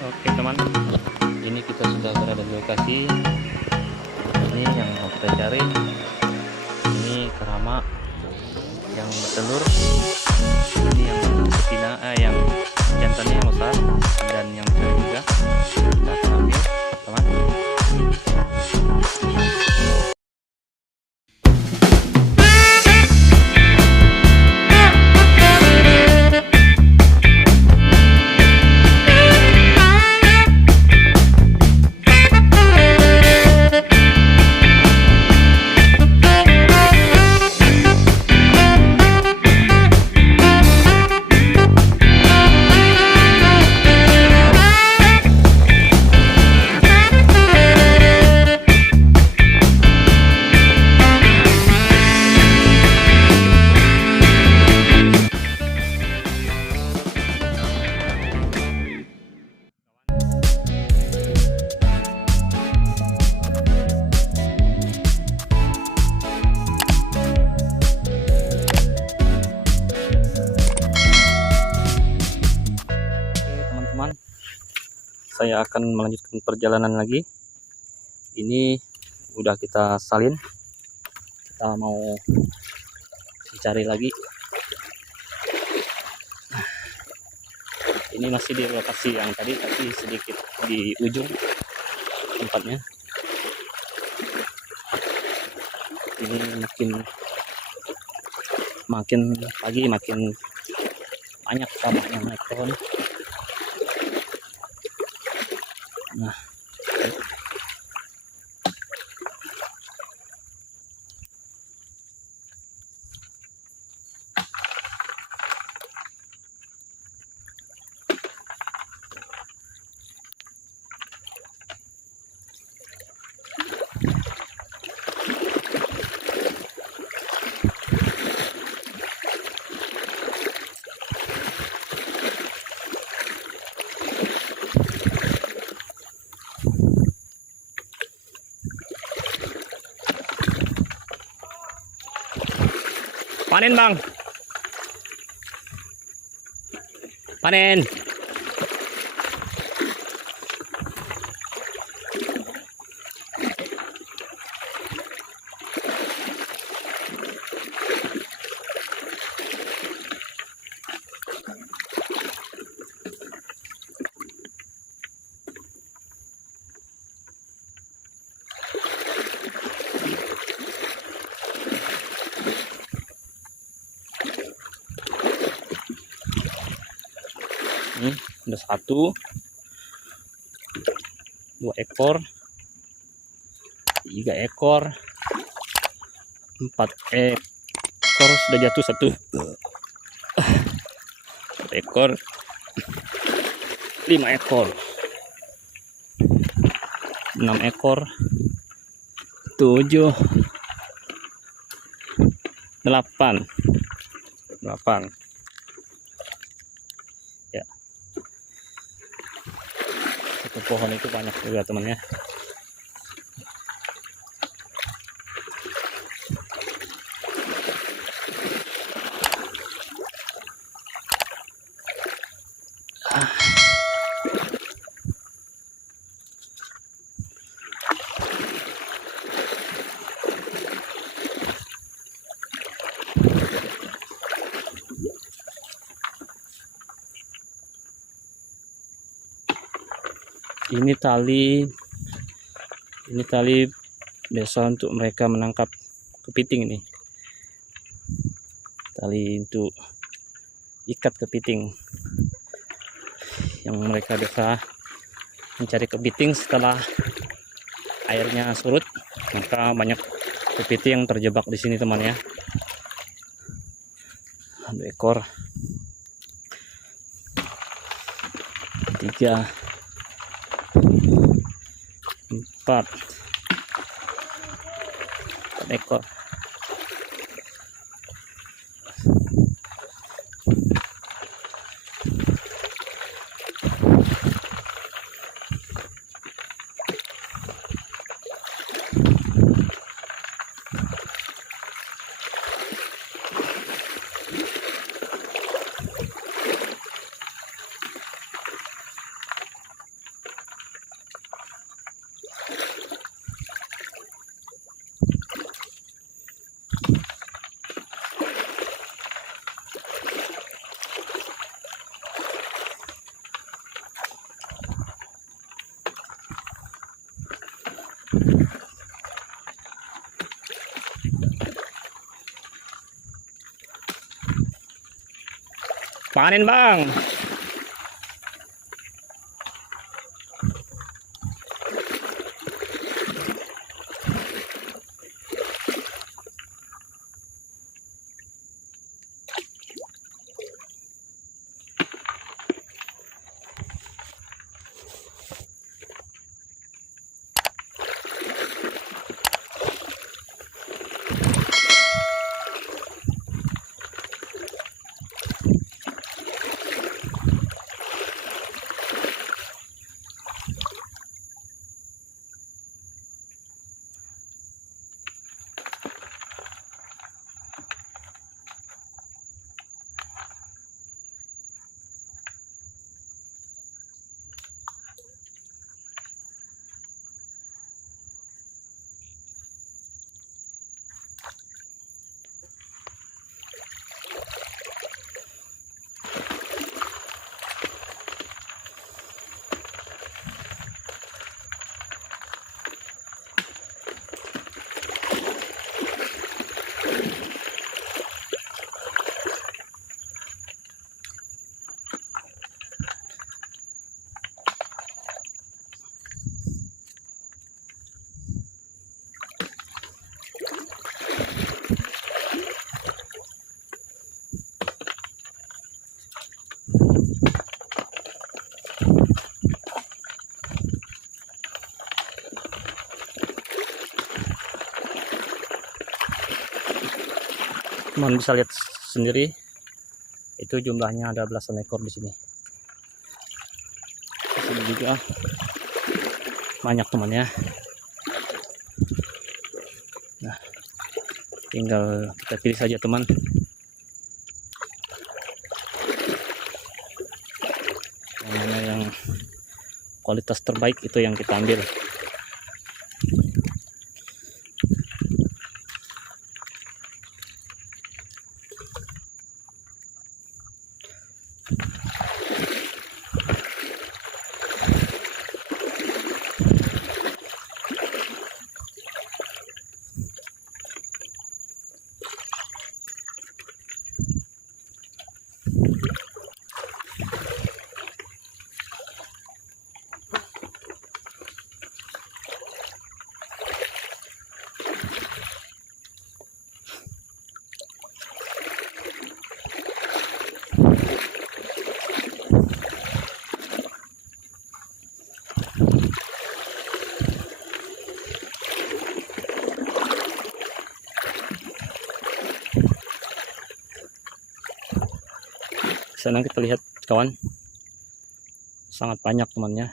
Oke teman, ini kita sudah berada di lokasi. Ini yang mau kita cari. Ini kerama yang bertelur. Ini yang betina, yang jantannya yang besar dan yang besar juga. Kita akan ambil, teman. Teman-teman, saya akan melanjutkan perjalanan lagi. Ini udah kita salin, kita mau mencari lagi. Ini masih di lokasi yang tadi, tapi sedikit di ujung tempatnya. Ini makin pagi makin banyak ramanya naik pohon. Nah, panen bang, panen. Ini ada 1, 2 ekor, 3 ekor, 4 ekor sudah jatuh 1, 4 ekor, 5 ekor, 6 ekor, 7, 8. Ya, satu pohon itu banyak juga temannya. Ini tali biasa untuk mereka menangkap kepiting. Ini tali untuk ikat kepiting yang mereka biasa mencari kepiting setelah airnya surut. Maka banyak kepiting yang terjebak di sini teman ya. 2 ekor, 3, 4 ekor. Panen bang. Teman bisa lihat sendiri, itu jumlahnya ada belasan ekor di sini. Di sini juga banyak temannya. Nah, tinggal kita pilih saja teman. Yang mana yang kualitas terbaik itu yang kita ambil. Sana kita lihat kawan, sangat banyak temannya.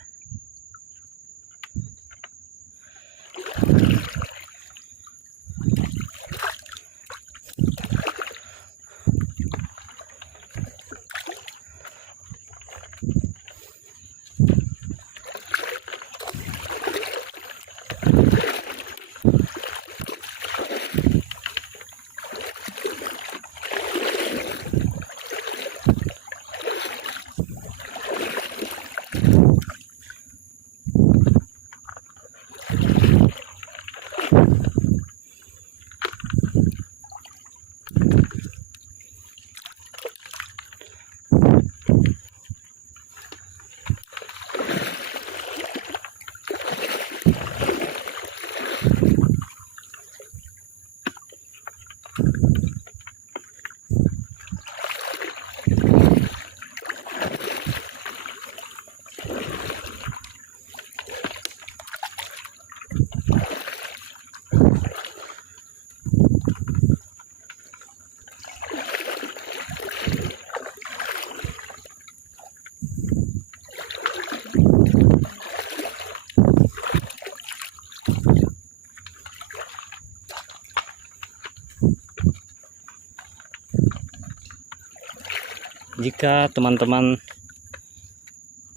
Jika teman-teman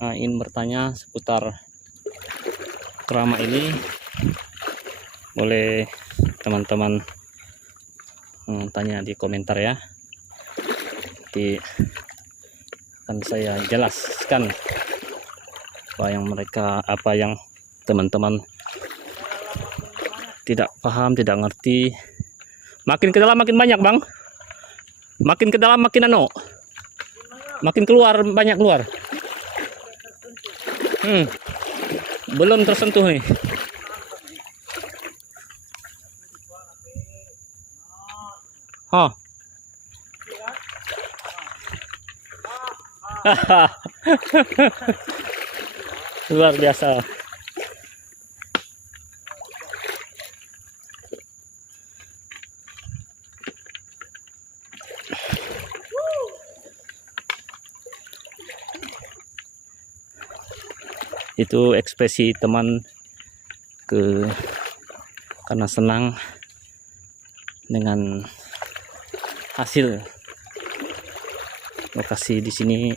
ingin bertanya seputar kerama ini, boleh teman-teman tanya di komentar ya. Nanti akan saya jelaskan apa yang teman-teman tidak paham, tidak ngerti. Makin ke dalam makin banyak, Bang. Makin ke dalam makin makin keluar, banyak keluar. Belum tersentuh nih. Oh. Luar biasa. Itu ekspresi teman karena senang dengan hasil. Lokasi di sini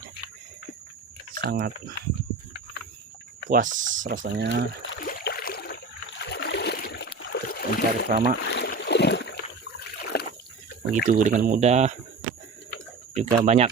sangat puas rasanya mencari kerama. Begitu dengan mudah, juga banyak.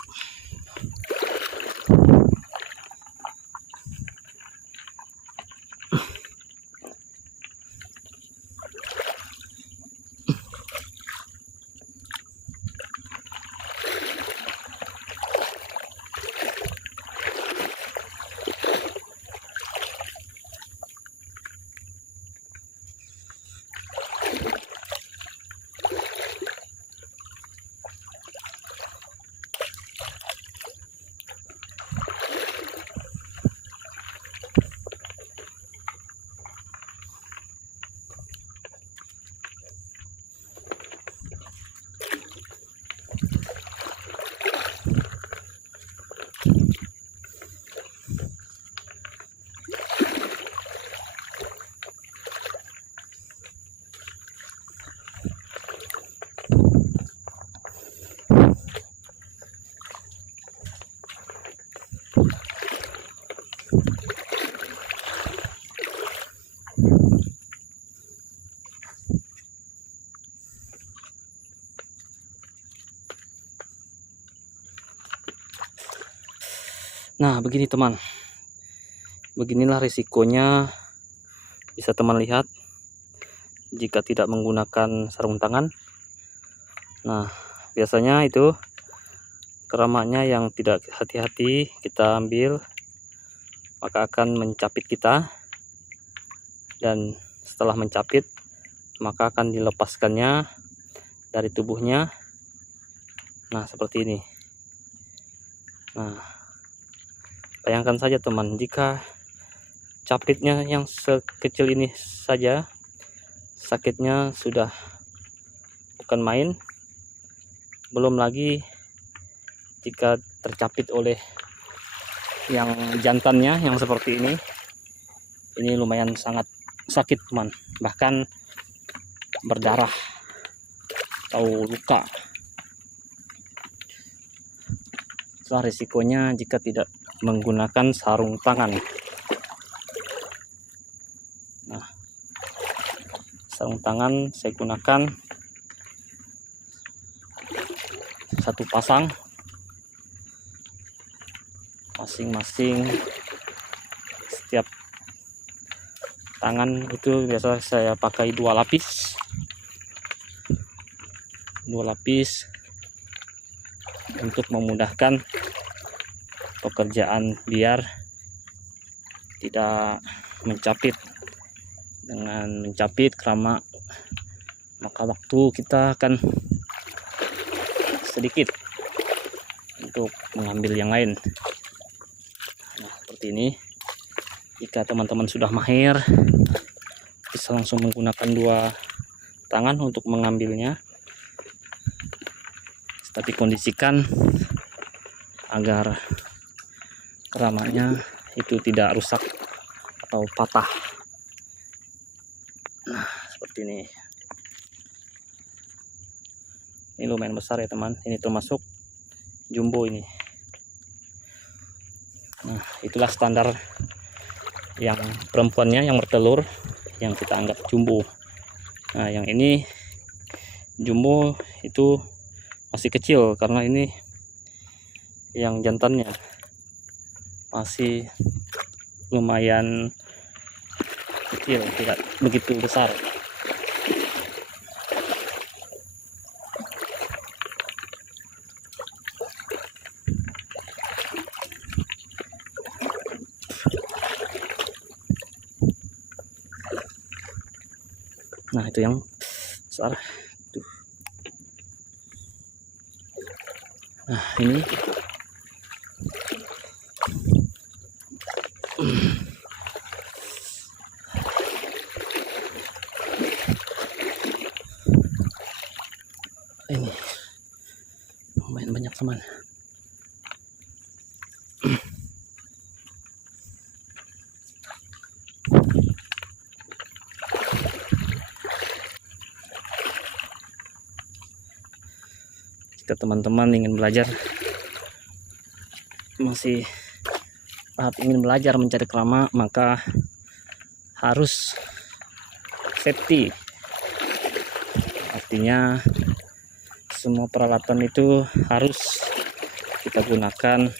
Nah, begini teman, beginilah risikonya, bisa teman lihat jika tidak menggunakan sarung tangan. Nah, biasanya itu keramanya yang tidak hati-hati kita ambil, maka akan mencapit kita, dan setelah mencapit maka akan dilepaskannya dari tubuhnya. Nah, seperti ini. Nah, bayangkan saja teman, jika capitnya yang sekecil ini saja, sakitnya sudah bukan main. Belum lagi jika tercapit oleh yang jantannya yang seperti ini lumayan sangat sakit teman, bahkan berdarah atau luka. Itulah risikonya jika tidak menggunakan sarung tangan. Nah, sarung tangan saya gunakan satu pasang, masing-masing setiap tangan itu biasa saya pakai dua lapis untuk memudahkan pekerjaan, biar tidak mencapit. Dengan mencapit kerama, maka waktu kita akan sedikit untuk mengambil yang lain. Nah, seperti ini. Jika teman-teman sudah mahir, bisa langsung menggunakan dua tangan untuk mengambilnya. Tapi kondisikan agar keramanya itu tidak rusak atau patah. Nah, seperti ini. Ini lumayan besar ya teman, ini termasuk jumbo ini. Nah, itulah standar yang perempuannya yang bertelur yang kita anggap jumbo. Nah, yang ini jumbo itu masih kecil, karena ini yang jantannya masih lumayan kecil, tidak begitu besar. Nah itu yang besar. Tuh. Nah ini ini lumayan banyak teman. Jika teman-teman ingin belajar, masih tahap ingin belajar mencari kerama, maka harus safety. Artinya semua peralatan itu harus kita gunakan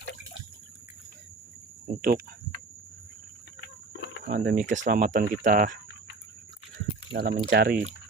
untuk demi keselamatan kita dalam mencari.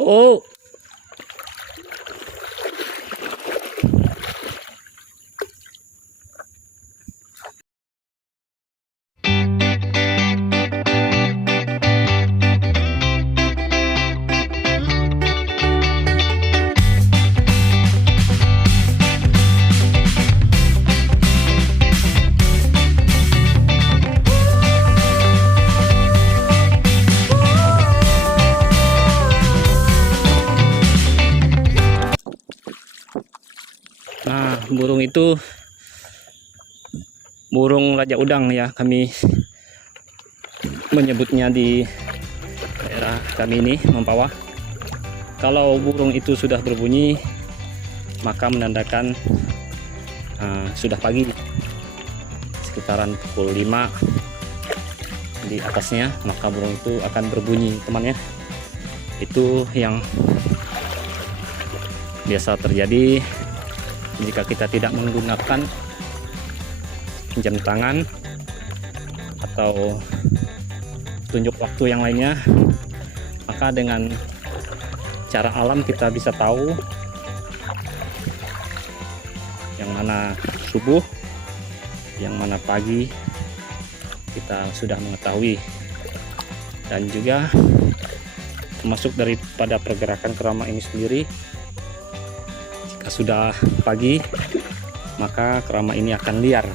Oh, burung itu burung raja udang ya, kami menyebutnya di daerah kami ini, Mempawah. Kalau burung itu sudah berbunyi, maka menandakan sudah pagi, sekitaran pukul 5 di atasnya, maka burung itu akan berbunyi teman ya. Itu yang biasa terjadi jika kita tidak menggunakan jam tangan atau tunjuk waktu yang lainnya, maka dengan cara alam kita bisa tahu yang mana subuh, yang mana pagi, kita sudah mengetahui. Dan juga termasuk daripada pergerakan kerama ini sendiri, jika sudah pagi maka kerama ini akan liar,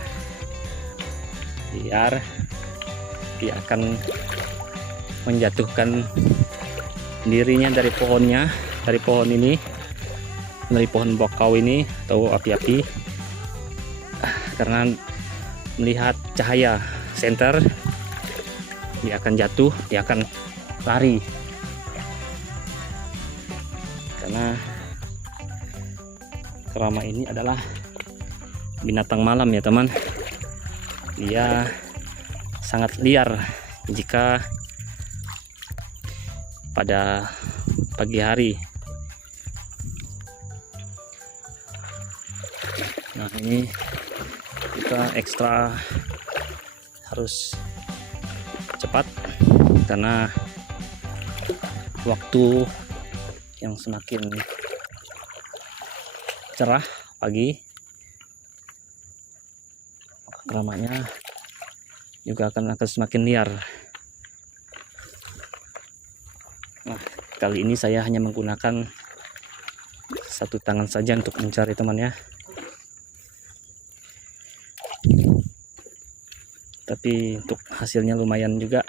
dia akan menjatuhkan dirinya dari pohonnya, dari pohon ini, dari pohon bakau ini atau api-api, karena melihat cahaya senter dia akan jatuh, dia akan lari, karena kerama ini adalah binatang malam ya teman. Dia sangat liar jika pada pagi hari. Nah, ini kita ekstra harus cepat karena waktu yang semakin cerah pagi, keramanya juga akan semakin liar. Nah, kali ini saya hanya menggunakan satu tangan saja untuk mencari teman ya. Tapi untuk hasilnya lumayan juga.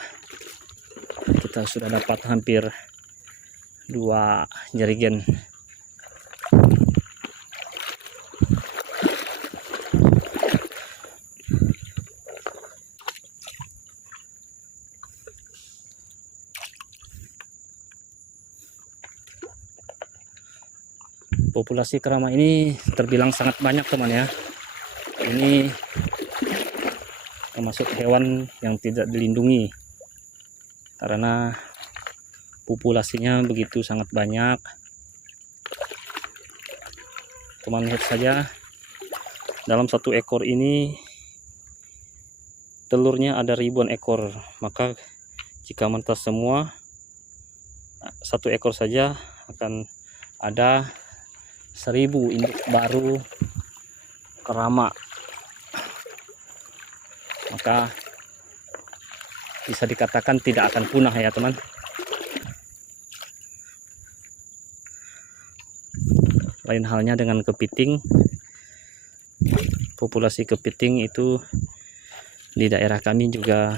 Kita sudah dapat hampir 2 jerigen. Populasi kerama ini terbilang sangat banyak teman ya. Ini termasuk hewan yang tidak dilindungi karena populasinya begitu sangat banyak. Teman lihat saja, dalam satu ekor ini telurnya ada ribuan ekor, maka jika menetas semua, satu ekor saja akan ada 1000 induk baru kerama. Maka bisa dikatakan tidak akan punah ya teman. Lain halnya dengan kepiting. Populasi kepiting itu di daerah kami juga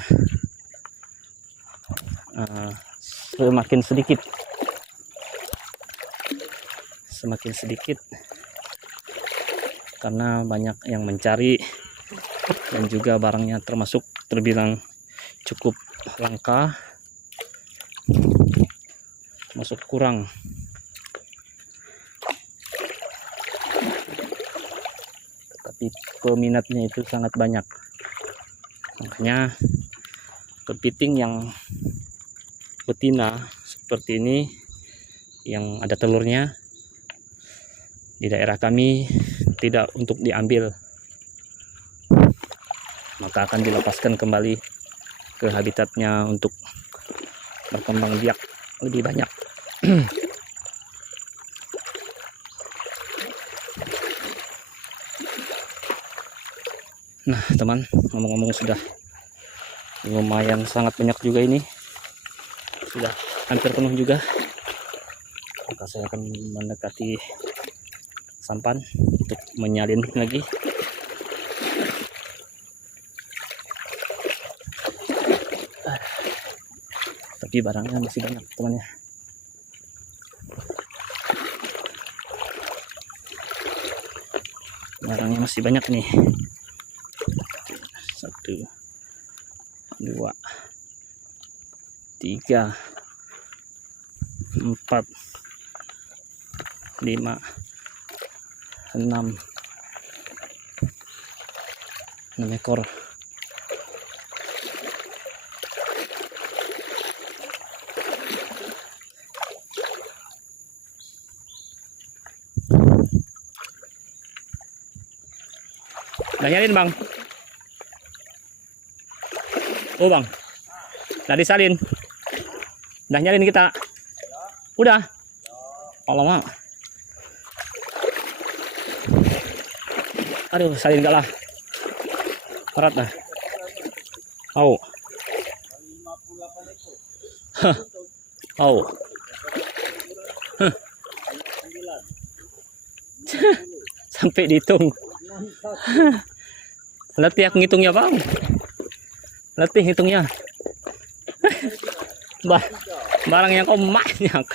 semakin sedikit karena banyak yang mencari, dan juga barangnya terbilang cukup langka, masuk kurang. Tapi peminatnya itu sangat banyak, makanya kepiting yang betina seperti ini yang ada telurnya di daerah kami tidak untuk diambil, maka akan dilepaskan kembali ke habitatnya untuk berkembang biak lebih banyak. Nah teman, ngomong-ngomong sudah lumayan sangat banyak juga ini, sudah hampir penuh juga, maka saya akan mendekati sampan untuk menyalin lagi. Tapi barangnya masih banyak teman ya. barangnya masih banyak nih. 1 2 3 4 5 6 ekor. Udah nyalin bang? Oh bang, udah disalin? Udah nyalin kita? Udah? Oh lama. Aduh, salin gak lah. Berat dah. Oh. Oh. Sampai dihitung. Letih aku ngitungnya bang. Letih hitungnya. Barangnya kok banyak.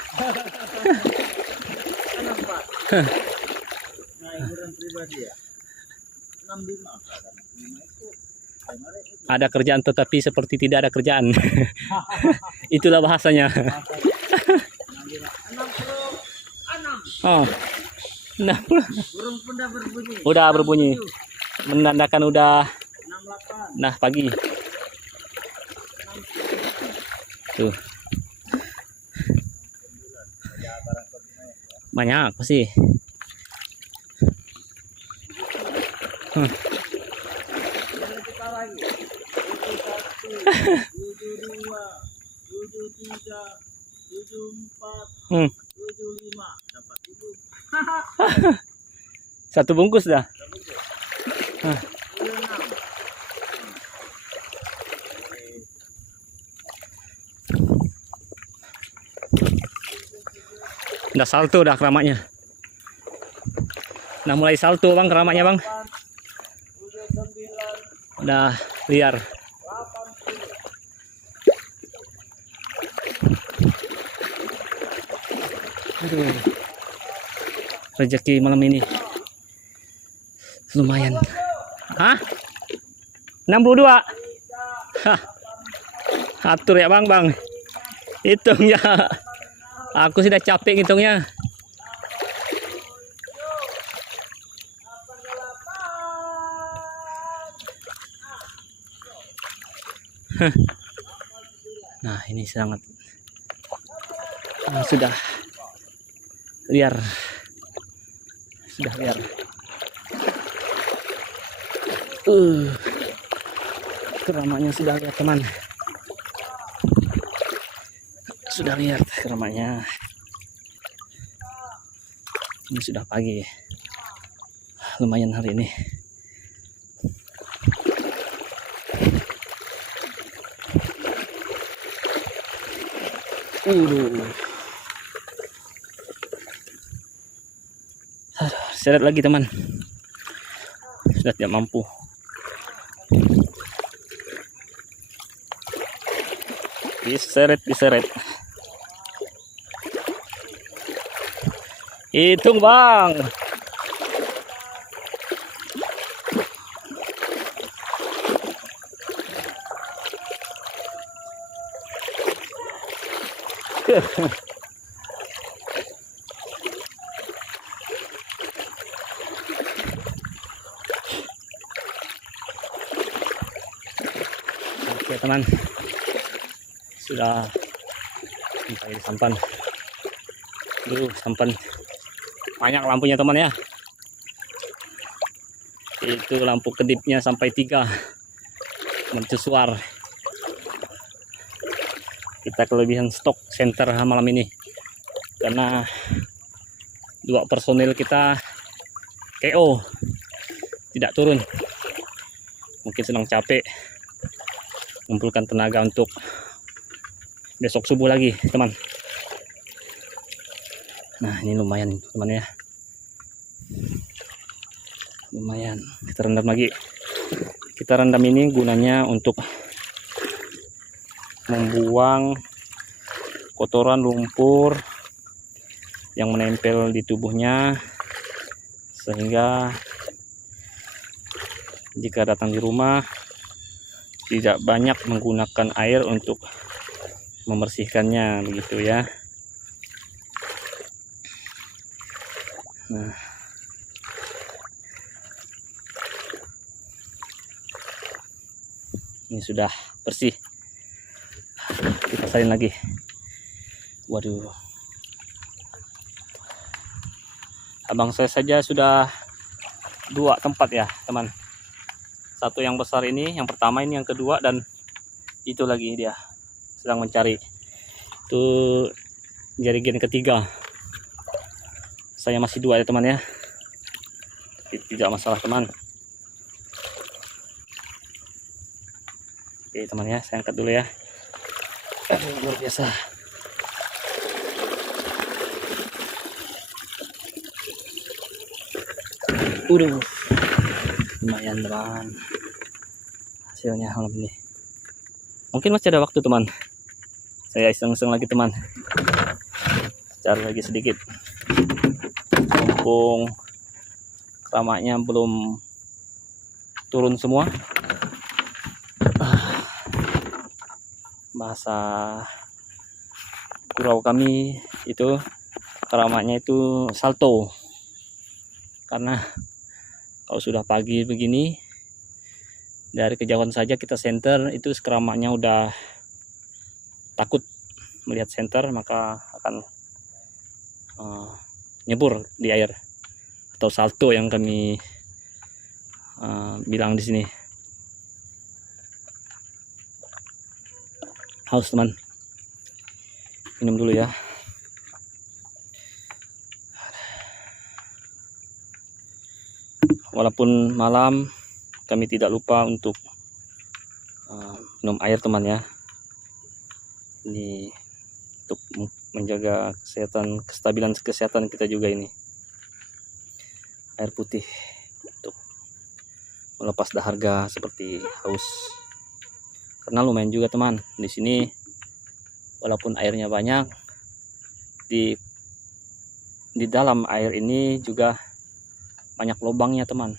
Ada kerjaan tetapi seperti tidak ada kerjaan. Itulah bahasanya. Oh. Nah, udah berbunyi. Menandakan udah nah pagi. Tuh. Banyak pasti. Satu bungkus dah. Udah salto dah keramatnya. Udah mulai salto bang keramatnya bang. Udah liar. Aduh. Rezeki malam ini lumayan. Hah? 62. Hah. Atur ya bang bang. Hitung ya. Aku sudah capek ngitungnya. Nah ini sangat sudah liar. Sudah liar. Keramatnya sudah lihat teman. Sudah lihat keramatnya. Ini sudah pagi. Lumayan hari ini. Seret lagi teman. Sudah tidak mampu. Diseret. Hitung bang. Oke teman, sudah sampai di sampan. Sampan banyak lampunya teman ya. Itu lampu kedipnya sampai 3 mercusuar. Kita kelebihan stok center malam ini karena 2 personil kita KO tidak turun. Mungkin sedang capek, mengumpulkan tenaga untuk besok subuh lagi teman. Nah ini lumayan teman ya, lumayan. Kita rendam lagi. Kita rendam ini gunanya untuk membuang kotoran lumpur yang menempel di tubuhnya, sehingga jika datang di rumah tidak banyak menggunakan air untuk membersihkannya, begitu ya. Nah, ini sudah bersih, kita salin lagi. Waduh, abang saya saja sudah 2 tempat ya teman. Satu yang besar ini, yang pertama ini, yang kedua, dan itu lagi dia sedang mencari. Itu jerigen ketiga. Saya masih 2 ya teman ya. Tidak masalah teman. Oke teman ya, saya angkat dulu ya. Luar biasa. Udah, lumayan teman hasilnya malam ini. Mungkin masih ada waktu teman, saya iseng-iseng lagi teman, cari lagi sedikit, mumpung keramaknya belum turun semua. Bahasa kurau kami itu keramaknya itu salto, karena kalau sudah pagi begini dari kejauhan saja kita senter itu keramaknya udah takut melihat senter, maka akan nyebur di air, atau salto yang kami bilang di sini. Haus teman, minum dulu ya. Walaupun malam, kami tidak lupa untuk minum air teman ya. Ini untuk menjaga kesehatan, kestabilan kesehatan kita juga ini. Air putih untuk melepas dahaga seperti haus. Karena lumayan juga teman, di sini walaupun airnya banyak, di dalam air ini juga banyak lubangnya teman.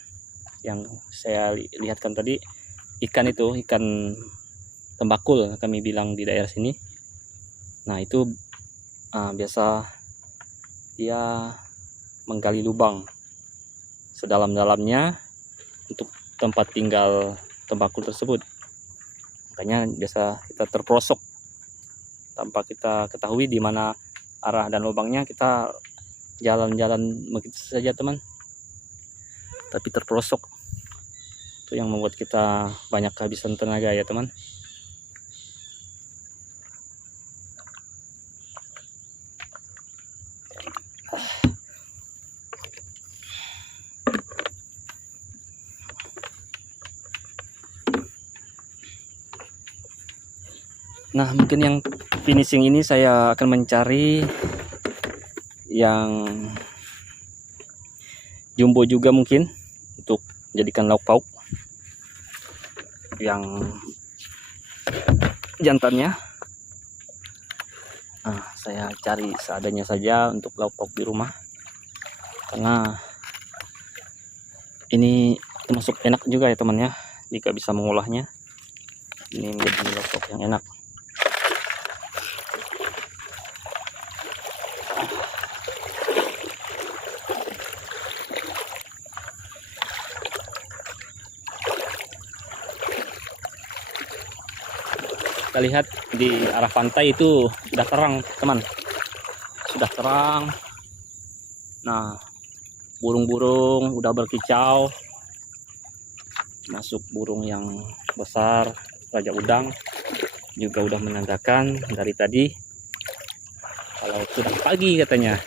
Yang saya lihatkan tadi, ikan itu, ikan tembakul kami bilang di daerah sini. Nah itu biasa dia menggali lubang sedalam-dalamnya untuk tempat tinggal tembakul tersebut. Makanya biasa kita terperosok tanpa kita ketahui di mana arah dan lubangnya, kita jalan-jalan begitu saja teman, tapi terperosok. Itu yang membuat kita banyak kehabisan tenaga ya teman. Nah mungkin yang finishing ini saya akan mencari yang jumbo juga mungkin, untuk jadikan lauk pauk. Yang jantannya saya cari seadanya saja untuk lauk pauk di rumah, karena ini termasuk enak juga ya teman ya, jika bisa mengolahnya. Ini menjadi lauk pauk yang enak. Kita lihat di arah pantai itu sudah terang teman, sudah terang. Nah burung-burung udah berkicau, masuk burung yang besar, raja udang juga udah menandakan dari tadi kalau sudah pagi katanya.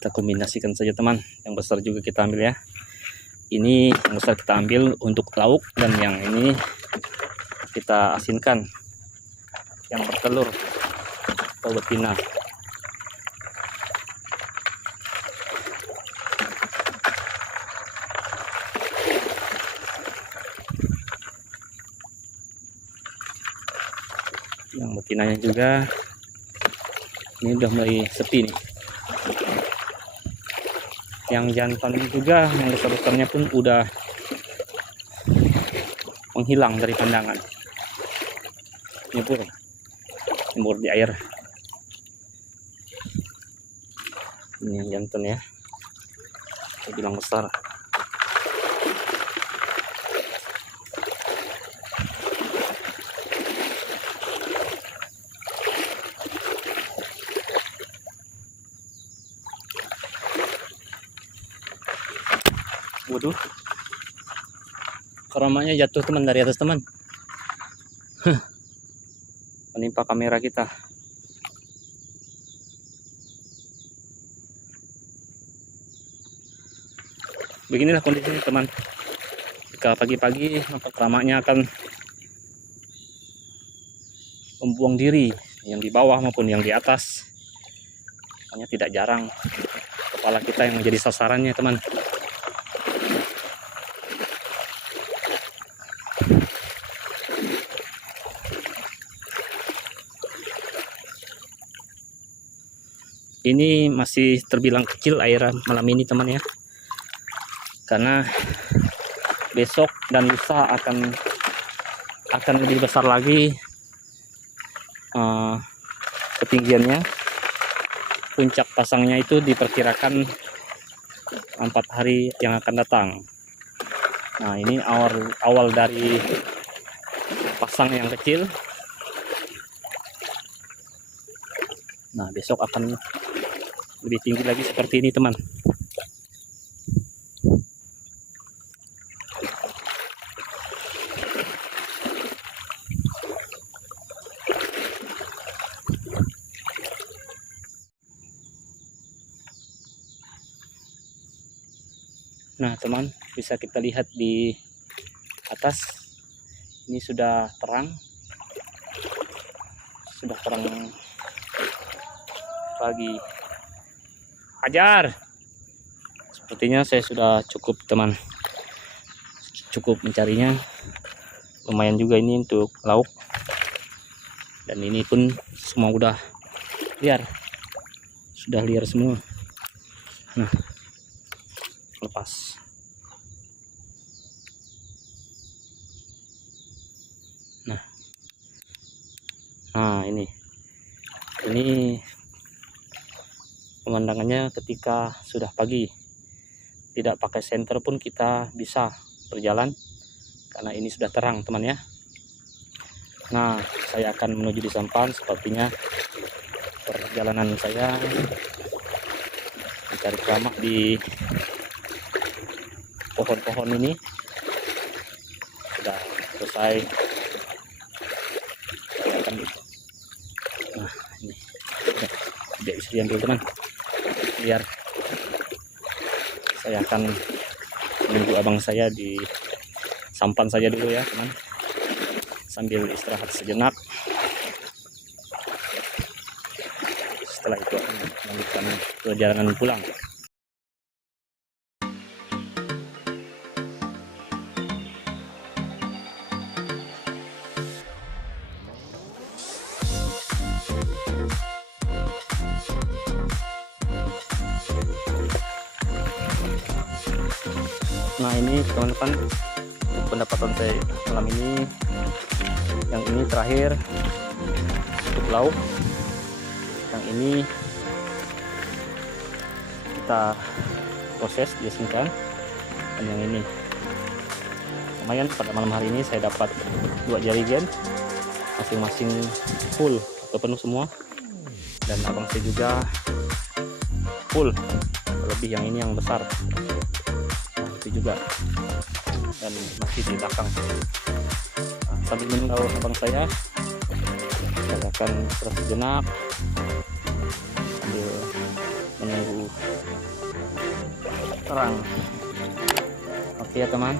Kita kombinasikan saja teman, yang besar juga kita ambil ya. Ini yang besar kita ambil untuk lauk, dan yang ini kita asinkan, yang bertelur atau betina. Yang betinanya juga Ini udah mulai sepi nih. Yang jantan juga, yang besar-besarnya pun udah menghilang dari pandangan. Nyebur di air. Ini yang jantan ya, saya bilang besar. Waduh, keramanya jatuh teman dari atas teman. Menimpa kamera kita. Beginilah kondisinya teman. Jika pagi-pagi maka keramanya akan membuang diri, yang di bawah maupun yang di atas. Hanya tidak jarang kepala kita yang menjadi sasarannya teman. Ini masih terbilang kecil air malam ini teman ya, karena besok dan lusa akan lebih besar lagi ketinggiannya. Puncak pasangnya itu diperkirakan 4 hari yang akan datang. Nah, ini awal dari pasang yang kecil. Nah, besok akan lebih tinggi lagi seperti ini teman. Nah teman, bisa kita lihat di atas ini sudah terang pagi. Hajar, sepertinya saya sudah cukup teman, cukup mencarinya. Lumayan juga ini untuk lauk, dan ini pun semua udah liar, sudah liar semua. Nah, lepas. Nah ini pemandangannya ketika sudah pagi. Tidak pakai senter pun kita bisa berjalan karena ini sudah terang teman ya. Nah, saya akan menuju di sampan. Sepertinya perjalanan saya mencari keramat di pohon-pohon ini sudah selesai. Nah ini tidak bisa diambil teman, biar saya akan menunggu abang saya di sampan saja dulu ya teman, sambil istirahat sejenak. Setelah itu akan melanjutkan perjalanan pulang. Nah ini teman-teman, pendapatan saya malam ini, yang ini terakhir untuk lauk, yang ini kita proses diasinkan, dan yang ini lumayan. Pada malam hari ini saya dapat 2 jerigen, masing-masing full atau penuh semua, dan abang saya juga full, lebih yang ini yang besar. Itu juga, dan masih di belakang. Nah, sambil menunggu abang saya akan istirahat sejenak sambil menunggu terang. Oke ya teman.